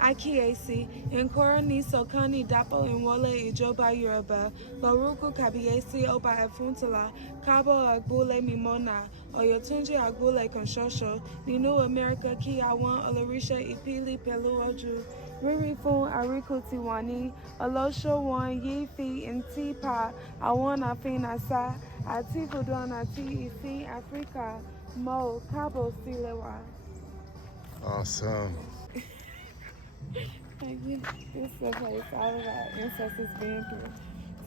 Akiesi, Nkora Niso Kani Dapo Nwole Ijoba Yoruba, Baruku Kabiesi Oba Efuntala, Kabo Agbule Mimona, Oyotunji Agbule Konshosho, Ninu America Ki Awan Olorisha Ipili Pelu Oju, Riri Fun Ariku Tiwani, Olosho Wan Yi Fi Inti Pa, Awan Afin Asa, Ati Fudon Ati Ifi Africa, Mo Kabo Silewa. Awesome. This is a place all of our ancestors been through.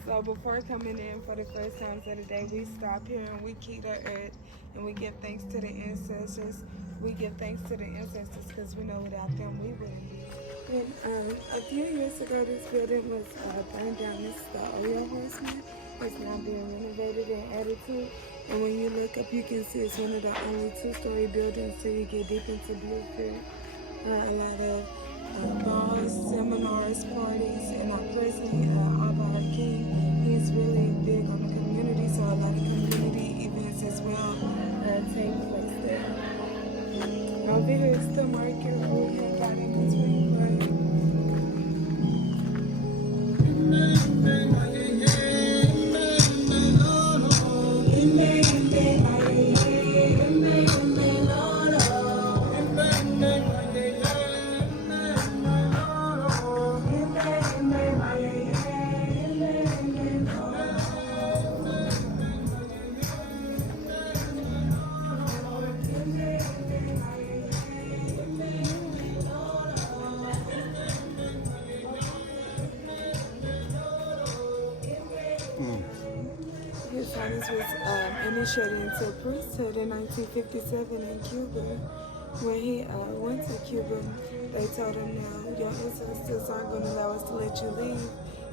So before coming in for the first times of the day, we stop here and we keep the earth and we give thanks to the ancestors. We give thanks to the ancestors because we know without them we wouldn't be. And a few years ago, this building was burned down. This is the Oyo Horseman. It's now being renovated and added to. And when you look up, you can see it's one of the only two-story buildings till you get deep into Bluefield. A lot of balls, seminars, parties, and our president, our king, he's really big on the community, so a lot of community events as well take place there. Over here is the market where we got in between. His Highness was initiated into priesthood in 1957 in Cuba. When he went to Cuba, they told him, "No, your ancestors aren't going to allow us to let you leave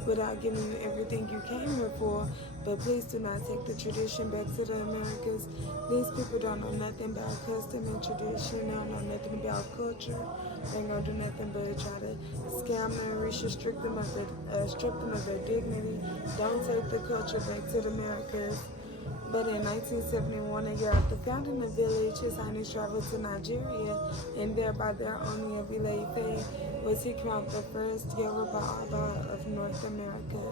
without giving you everything you came here for. But please do not take the tradition back to the Americas. These people don't know nothing about custom and tradition. They don't know nothing about culture. They ain't gonna do nothing but try to scam them, strip them of their dignity. Don't take the culture back to the Americas." But in 1971, a year after founding the village, His Highness traveled to Nigeria, and there by their own Ile-Ife was he crowned the first Yoruba Aba of North America.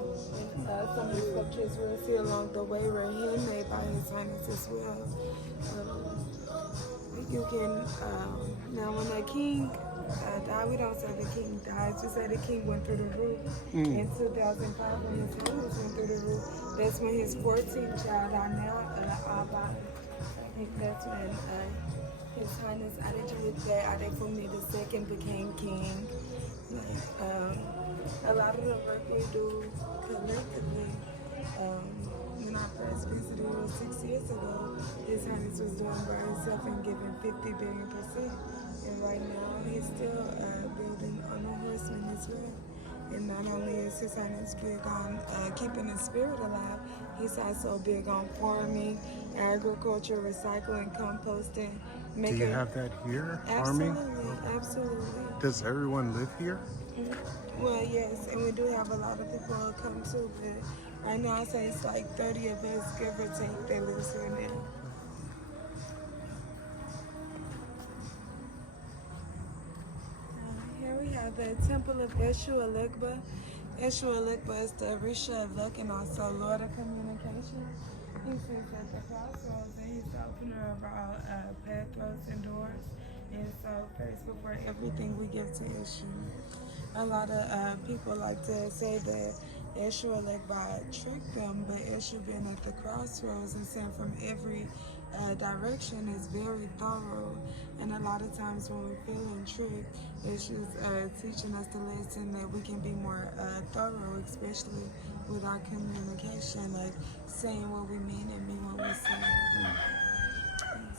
And some of the sculptures we'll see along the way were handmade by His Highness as well. You can, now when the king died, we don't say the king died, just say the king went through the roof. In 2005, when His Highness went through the roof, that's when his 14th child, Abba, I think that's when His Highness Adefumi II became king. A lot of the work we do collectively, when I first visited, it was 6 years ago, His Highness was doing by himself and giving 50 billion%. And right now, he's still building on a horseman as well. And not only is His Highness big on keeping his spirit alive, he's also big on farming, agriculture, recycling, composting. Do you have that here, Absolutely, farming? absolutely. Does everyone live here? Well, yes, and we do have a lot of people who come too, but right now I say it's like 30 of us, give or take, that lives here now. Here we have the Temple of Eshu Elegba. Eshu Elegba is the Orisha of luck and also Lord of communication. He sits at the crossroads and he's the opener of our pathways and doors. And so first, before everything, we give to Eshu. A lot of people like to say that Eshu Elegba tricked them, but Eshu being at the crossroads and sent from every direction is very thorough. And a lot of times when we're feeling tricked, Eshu's teaching us the lesson that we can be more thorough, especially with our communication, like saying what we mean and mean what we say.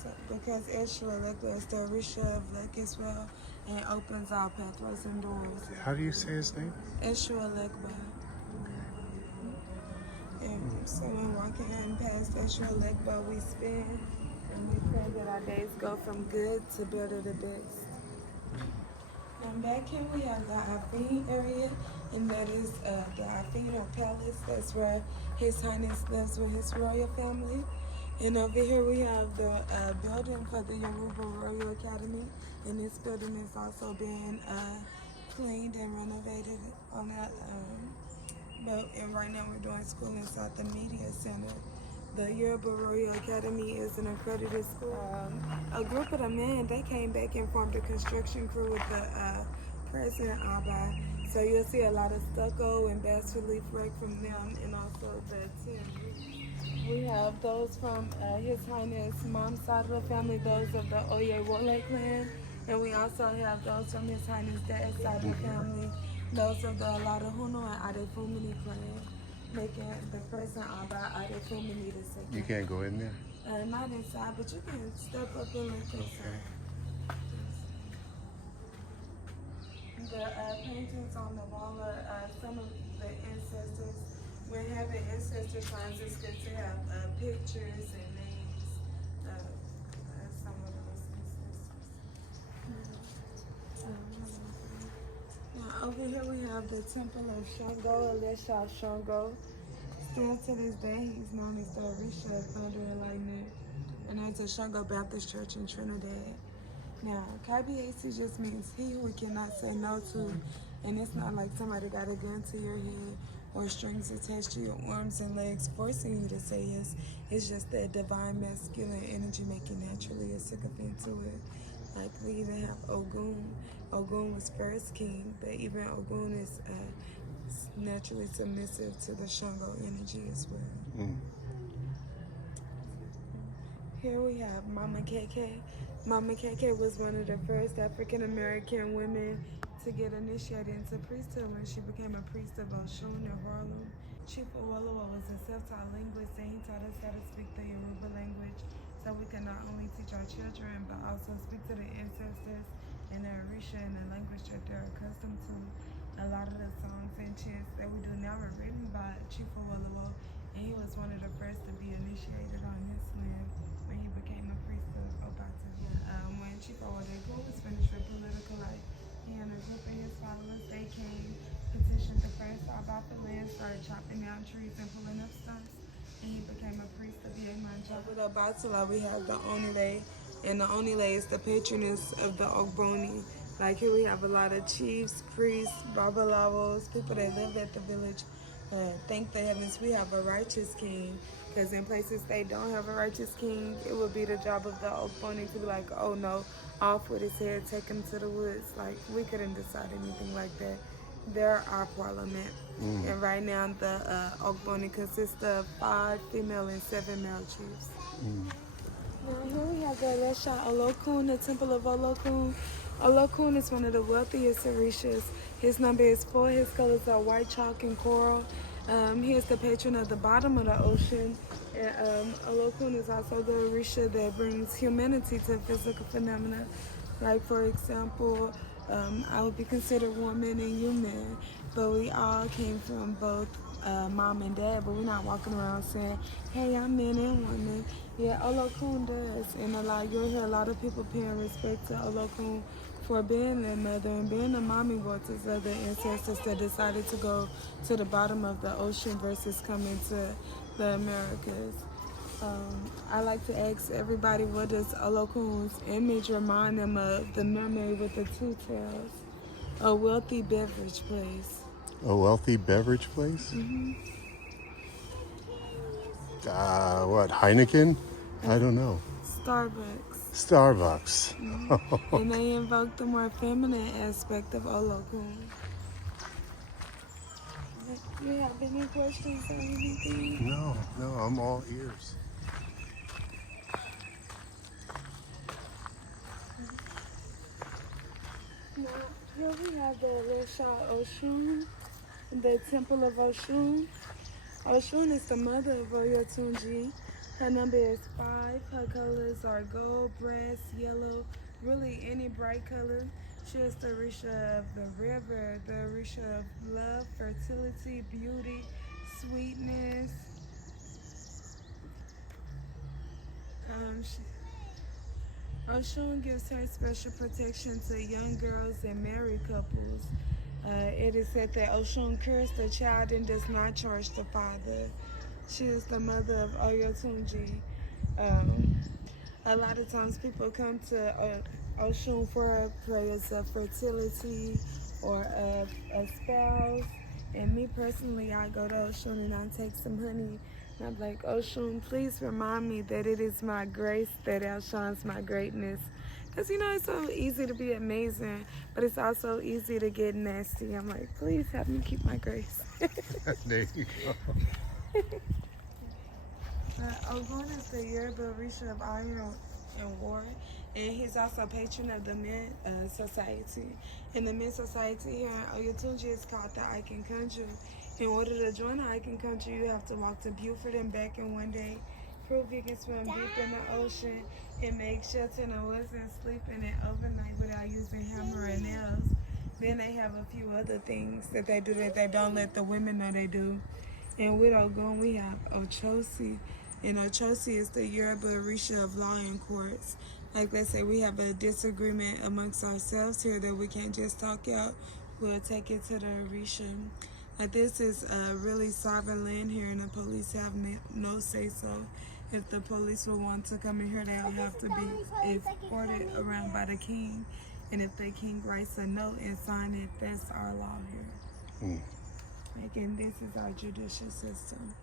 So, because Eshu Elegba is the Orisha of luck as well, and opens our pathways and doors. How do you say his name? Eshu Elegba. And so when walking past Eshu Elegba, we spin and we pray that our days go from good to better to best. And back here we have the Afin area, and that is the Afin or Palace. That's where His Highness lives with his royal family. And over here we have the building for the Yoruba Royal Academy, and this building is also being cleaned and renovated on that. And right now we're doing school inside the media center. The Yoruba Royal Academy is an accredited school. A group of the men, they came back and formed a construction crew with the President Abba. So you'll see a lot of stucco and bas relief work from them, and also the tin. We have those from His Highness mom's side of the family, those of the Oyewole clan, and we also have those from His Highness dad's side of the family, those of the Aladohuno and Adefumini clan, making the President Abba Adefumini the second. You can't go in there? Not inside, but you can step up and look inside. The paintings on the wall are some of the ancestors. When having ancestor finds, it's good to have pictures and names of some of those ancestors. Now over here we have the Temple of Shango, Elisha Shango. Still to this day, he's known as the Orisha, Thunder and Lightning. And there's a Shango Baptist Church in Trinidad. Now, Kabiesi just means he who cannot say no to, and it's not like somebody got a gun to your head or strings attached to your arms and legs forcing you to say yes. It's just that divine masculine energy making naturally a sycophant to it. Like we even have Ogun. Ogun was first king, but even Ogun is naturally submissive to the Shango energy as well. Here we have Mama KK. Mama KK was one of the first African American women to get initiated into priesthood when she became a priest of Oshun in Harlem. Chief Owolowo was a self-taught linguist, and he taught us how to speak the Yoruba language so we can not only teach our children but also speak to the ancestors and the Orisha in the language that they're accustomed to. A lot of the songs and chants that we do now were written by Chief Owolowo, and he was one of the first to be initiated on this land when he became a priest of Obatu. When Chief Owolowo was finished with political life, he and a group of his followers, they came, petitioned the first Abafa land, started chopping down trees and pulling up stumps, and he became a priest of Yemanja. With Obatula, we have the Onile, and the Onile is the patroness of the Ogboni. Like here we have a lot of chiefs, priests, babalawos, people that lived at the village. Thank the heavens we have a righteous king, because in places they don't have a righteous king, it would be the job of the Ogboni to be like, oh no, off with his head, take him to the woods. Like, we couldn't decide anything like that. They're our parliament. And right now the Ogboni consists of 5 female and 7 male chiefs. Now here we have the Elisha Olokun, the Temple of Olokun. Olokun is one of the wealthiest Orishas. His number is 4. His colors are white, chalk, and coral. He is the patron of the bottom of the ocean. And Olokun is also the Orisha that brings humanity to physical phenomena. Like, for example, I would be considered woman and you man, but we all came from both mom and dad, but we're not walking around saying, hey, I'm man and woman. Yeah, Olokun does, and you'll hear a lot of people paying respect to Olokun for being their mother and being the mommy waters of the ancestors that decided to go to the bottom of the ocean versus coming to the Americas. I like to ask everybody, what does Olokun's image remind them of? The mermaid with the 2 tails. A wealthy beverage place. A wealthy beverage place? What, Heineken? I don't know. Starbucks. And they invoke the more feminine aspect of Olokun. Do you have any questions or anything? No, I'm all ears. Now, here we have the Elisha Oshun, the Temple of Oshun. Oshun is the mother of OYOTUNJI. Her number is 5. Her colors are gold, brass, yellow, really any bright color. She is the Orisha of the river, the Orisha of love, fertility, beauty, sweetness. Oshun gives her special protection to young girls and married couples. It is said that Oshun cures the child and does not charge the father. She is the mother of OYOTUNJI. A lot of times people come to Oshun for prayers of fertility, or a spouse. And me personally, I go to Oshun and I take some honey. And I'm like, Oshun, please remind me that it is my grace that outshines my greatness. Because, it's so easy to be amazing, but it's also easy to get nasty. I'm like, please help me keep my grace. There you go. Ogun is the Yoruba Orisha of Iron and War, and he's also patron of the Men Society. And the Men Society here in OYOTUNJI is called the Icon Country. In order to join the Icon Country, you have to walk to Beaufort and back in one day, prove you can swim deep in the ocean, and make shelter in the woods and sleep in it overnight without using hammer and nails. Then they have a few other things that they do that they don't let the women know they do. And with Ogun, we have Ochosi. And Ochosi is the Yoruba Orisha of law and courts. Like they say, we have a disagreement amongst ourselves here that we can't just talk out. We'll take it to the Orisha. Like this is a really sovereign land here, and the police have no say-so. If the police will want to come in here, they'll have to be escorted around by the king. And if the king writes a note and sign it, that's our law here. Again, this is our judicial system.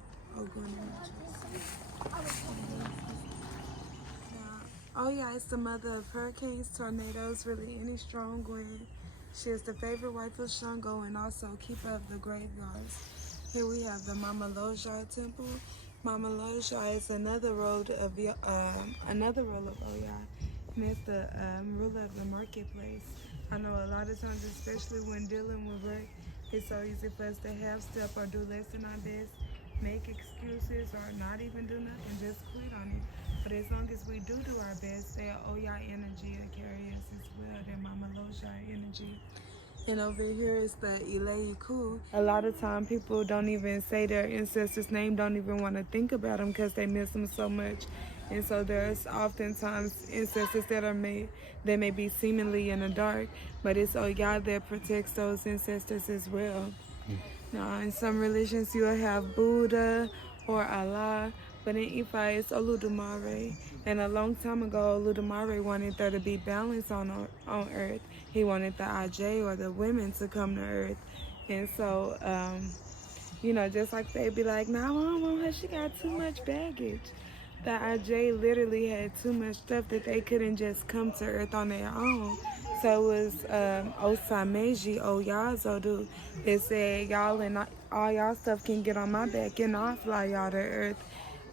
Oh yeah, it's the mother of hurricanes, tornadoes, really any strong wind. She is the favorite wife of Shango and also keeper of the graveyards. Here we have the Mama Loja temple. Mama Loja is another role of Oya, and it's the ruler of the marketplace. I know a lot of times, especially when dealing with work, it's so easy for us to half step or do less than our best, make excuses, or not even do nothing, just quit on it. But as long as we do our best, their Oya energy will carry us as well, their Mama Loja energy. And over here is the Ileiku. A lot of time people don't even say their ancestors' name, don't even want to think about them because they miss them so much. And so there's oftentimes ancestors that may be seemingly in the dark, but it's Oya that protects those ancestors as well. Now, in some religions, you'll have Buddha or Allah, but in Ifa, it's Oludumare. And a long time ago, Oludumare wanted there to be balance on Earth. He wanted the Aj, or the women, to come to Earth. And so, just like they'd be like, no, I don't want her, she got too much baggage. The Aj literally had too much stuff that they couldn't just come to Earth on their own. So it was Osameji Oyazodu. It said, y'all and all y'all stuff can get on my back and I'll fly y'all to Earth.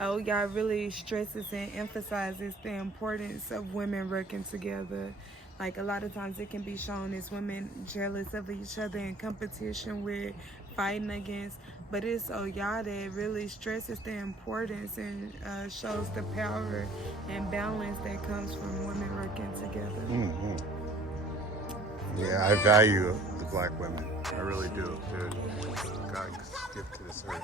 Y'all really stresses and emphasizes the importance of women working together. Like a lot of times it can be shown as women jealous of each other in competition with fighting against, but it's Oya that really stresses the importance and shows the power and balance that comes from women working together. Yeah, I value the black women. I really do. They're God's gift to this earth.